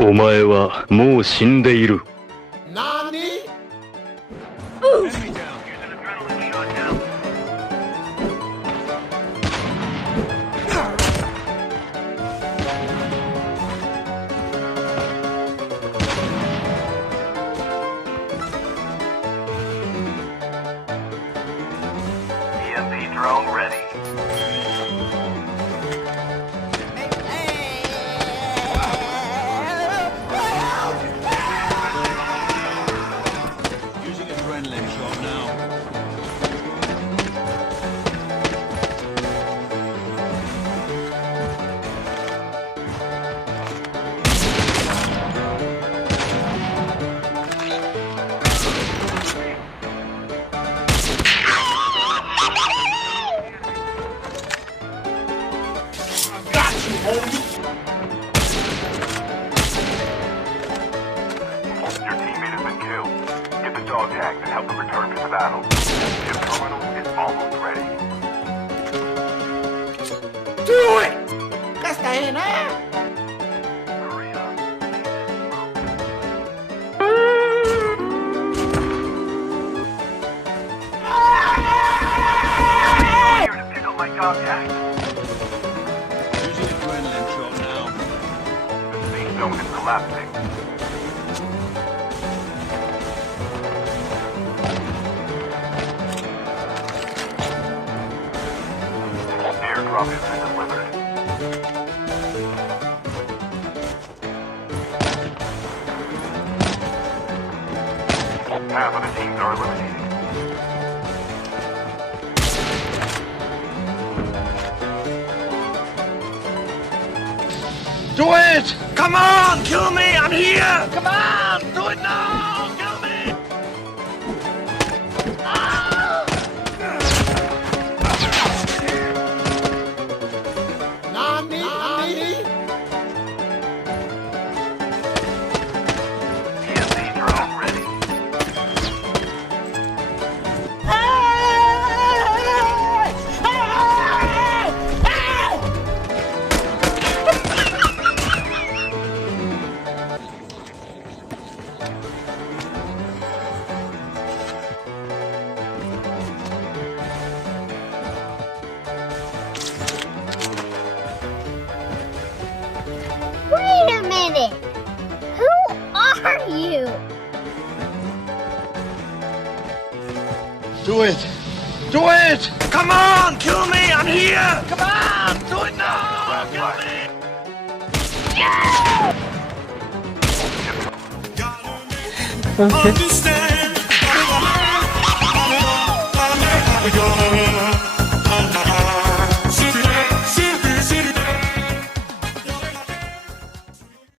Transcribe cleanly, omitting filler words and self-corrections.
お前はもう死んでいる。Nani? Enemy down. Use an adrenaline shot down. EMP drone ready. Using adrenaline shot now. Your teammate has been killed. Get the dog tags and help them return to the battle. Chip terminal is almost ready. Do it! Basta aí, né? Hurry up. Here to pick up my dog tags. Using adrenaline shot now. The safe zone is collapsing. Airdrop has been delivered. Half of the teams are eliminated. Do it! Come on, kill me! I'm here! Come on! Do it now! Kill me! Nani? Nani? EMP drone ready. Wait a minute! Who are you? Do it! Do it! Come on! Kill me! I'm here! Come on! Do it now! Kill me! Flashlight. Understand